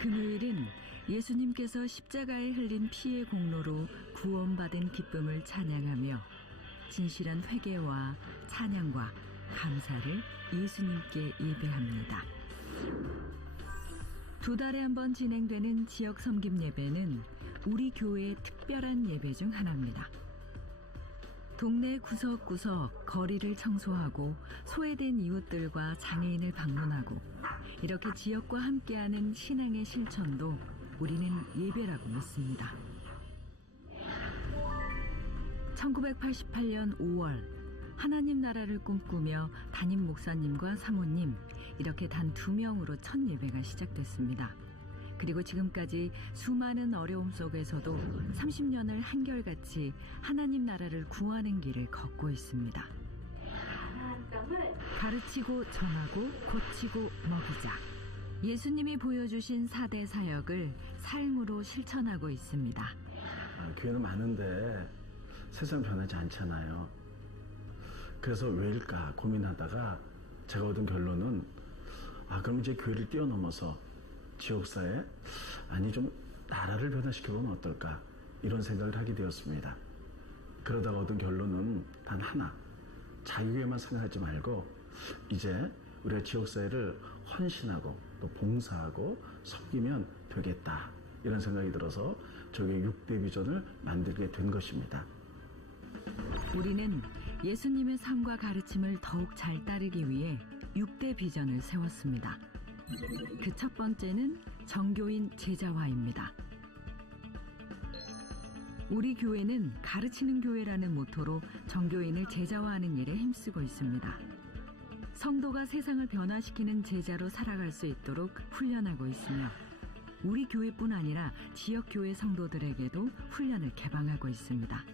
금요일은 예수님께서 십자가에 흘린 피의 공로로 구원받은 기쁨을 찬양하며 진실한 회개와 찬양과 감사를 예수님께 예배합니다. 2달에 한 번 진행되는 지역 섬김 예배는 우리 교회의 특별한 예배 중 하나입니다. 동네 구석구석 거리를 청소하고 소외된 이웃들과 장애인을 방문하고 이렇게 지역과 함께하는 신앙의 실천도 우리는 예배라고 믿습니다. 1988년 5월 하나님 나라를 꿈꾸며 담임 목사님과 사모님 이렇게 단 2명으로 첫 예배가 시작됐습니다. 그리고 지금까지 수많은 어려움 속에서도 30년을 한결같이 하나님 나라를 구하는 길을 걷고 있습니다. 가르치고 전하고 고치고 먹이자. 예수님이 보여주신 4대 사역을 삶으로 실천하고 있습니다. 교회는 많은데 세상 변하지 않잖아요. 그래서 왜일까 고민하다가 제가 얻은 결론은 그럼 이제 교회를 뛰어넘어서 지역사회 아니 좀 나라를 변화시켜보면 어떨까 이런 생각을 하게 되었습니다. 그러다가 얻은 결론은 단 하나, 자유에만 생각하지 말고 이제 우리가 지역사회를 헌신하고 또 봉사하고 섬기면 되겠다 이런 생각이 들어서 저게 6대 비전을 만들게 된 것입니다. 우리는 예수님의 삶과 가르침을 더욱 잘 따르기 위해 6대 비전을 세웠습니다. 그 첫 번째는 정교인 제자화입니다. 우리 교회는 가르치는 교회라는 모토로 정교인을 제자화하는 일에 힘쓰고 있습니다. 성도가 세상을 변화시키는 제자로 살아갈 수 있도록 훈련하고 있으며 우리 교회뿐 아니라 지역교회 성도들에게도 훈련을 개방하고 있습니다.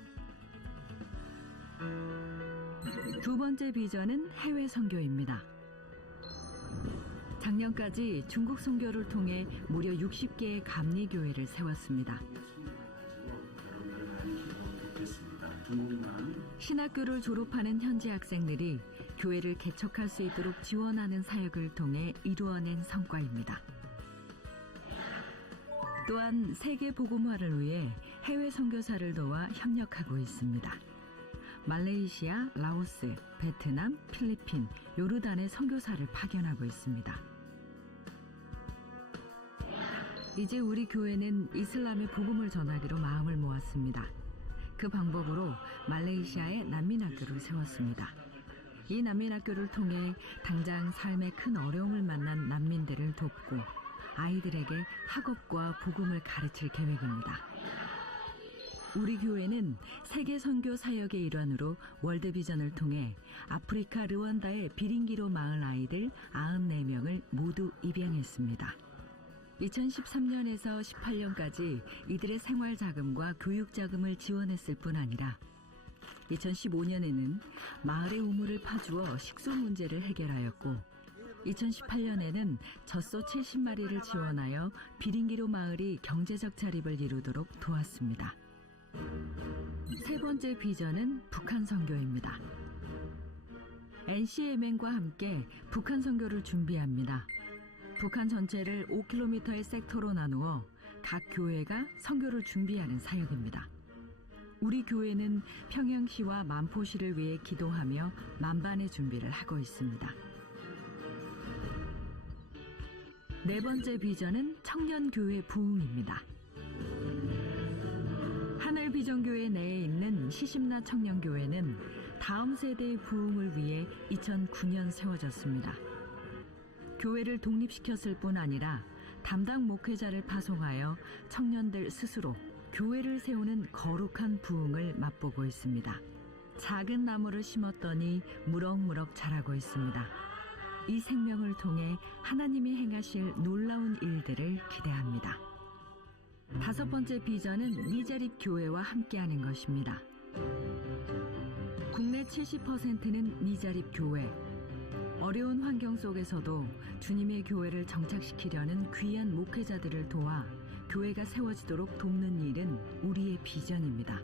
두 번째 비전은 해외 선교입니다. 작년까지 중국 선교를 통해 무려 60개의 감리교회를 세웠습니다. 신학교를 졸업하는 현지 학생들이 교회를 개척할 수 있도록 지원하는 사역을 통해 이루어낸 성과입니다. 또한 세계 복음화를 위해 해외 선교사를 도와 협력하고 있습니다. 말레이시아, 라오스, 베트남, 필리핀, 요르단의 선교사를 파견하고 있습니다. 이제 우리 교회는 이슬람의 복음을 전하기로 마음을 모았습니다. 그 방법으로 말레이시아에 난민학교를 세웠습니다. 이 난민학교를 통해 당장 삶의 큰 어려움을 만난 난민들을 돕고 아이들에게 학업과 복음을 가르칠 계획입니다. 우리 교회는 세계 선교 사역의 일환으로 월드비전을 통해 아프리카 르완다의 비링기로 마을 아이들 94명을 모두 입양했습니다. 2013년에서 18년까지 이들의 생활 자금과 교육 자금을 지원했을 뿐 아니라 2015년에는 마을의 우물을 파주어 식수 문제를 해결하였고 2018년에는 젖소 70마리를 지원하여 비링기로 마을이 경제적 자립을 이루도록 도왔습니다. 세 번째 비전은 북한 선교입니다. NCMN과 함께 북한 선교를 준비합니다. 북한 전체를 5km의 섹터로 나누어 각 교회가 선교를 준비하는 사역입니다. 우리 교회는 평양시와 만포시를 위해 기도하며 만반의 준비를 하고 있습니다. 네 번째 비전은 청년교회 부흥입니다. 하늘비전교회 내에 있는 시심나 청년교회는 다음 세대의 부흥을 위해 2009년 세워졌습니다. 교회를 독립시켰을 뿐 아니라 담당 목회자를 파송하여 청년들 스스로 교회를 세우는 거룩한 부흥을 맛보고 있습니다. 작은 나무를 심었더니 무럭무럭 자라고 있습니다. 이 생명을 통해 하나님이 행하실 놀라운 일들을 기대합니다. 다섯 번째 비전은 미자립 교회와 함께하는 것입니다. 국내 70%는 미자립 교회. 어려운 환경 속에서도 주님의 교회를 정착시키려는 귀한 목회자들을 도와 교회가 세워지도록 돕는 일은 우리의 비전입니다.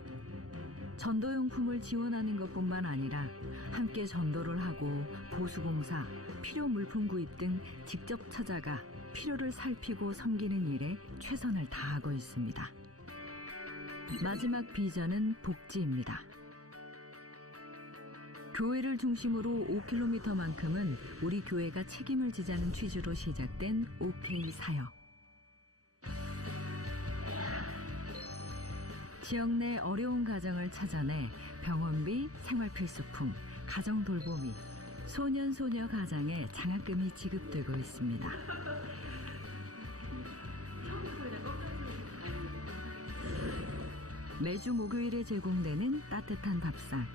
전도용품을 지원하는 것뿐만 아니라 함께 전도를 하고 보수공사, 필요 물품 구입 등 직접 찾아가 필요를 살피고 섬기는 일에 최선을 다하고 있습니다. 마지막 비전은 복지입니다. 교회를 중심으로 5km만큼은 우리 교회가 책임을 지자는 취지로 시작된 OK 사역. 지역 내 어려운 가정을 찾아내 병원비, 생활필수품, 가정 돌보미, 소년, 소녀 가장에 장학금이 지급되고 있습니다. 매주 목요일에 제공되는 따뜻한 밥상,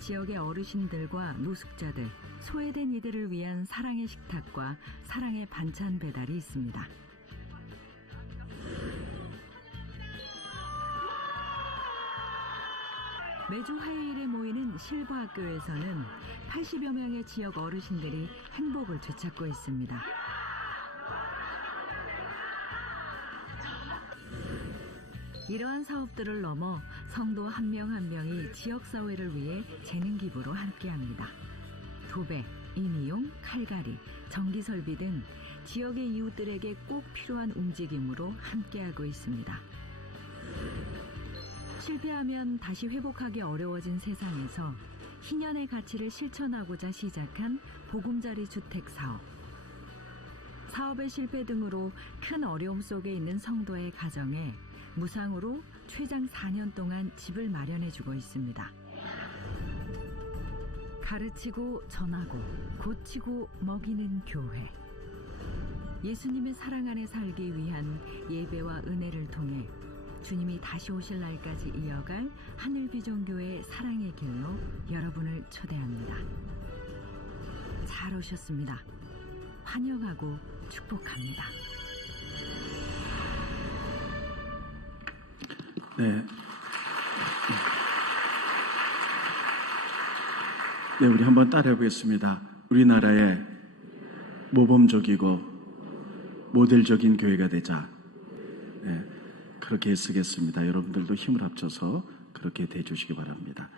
지역의 어르신들과 노숙자들, 소외된 이들을 위한 사랑의 식탁과 사랑의 반찬 배달이 있습니다. 매주 화요일에 모이는 실버학교에서는 80여 명의 지역 어르신들이 행복을 되찾고 있습니다. 이러한 사업들을 넘어 성도 한 명 한 명이 지역사회를 위해 재능기부로 함께합니다. 도배, 인이용, 칼갈이, 전기설비 등 지역의 이웃들에게 꼭 필요한 움직임으로 함께하고 있습니다. 실패하면 다시 회복하기 어려워진 세상에서 희년의 가치를 실천하고자 시작한 보금자리 주택 사업. 사업의 실패 등으로 큰 어려움 속에 있는 성도의 가정에 무상으로 최장 4년 동안 집을 마련해주고 있습니다. 가르치고 전하고 고치고 먹이는 교회. 예수님의 사랑 안에 살기 위한 예배와 은혜를 통해 주님이 다시 오실 날까지 이어갈 하늘비전교회의 사랑의 길로 여러분을 초대합니다. 잘 오셨습니다. 환영하고 축복합니다. 네, 우리 한번 따라해 보겠습니다. 우리나라의 모범적이고 모델적인 교회가 되자. 네, 그렇게 쓰겠습니다. 여러분들도 힘을 합쳐서 그렇게 돼 주시기 바랍니다.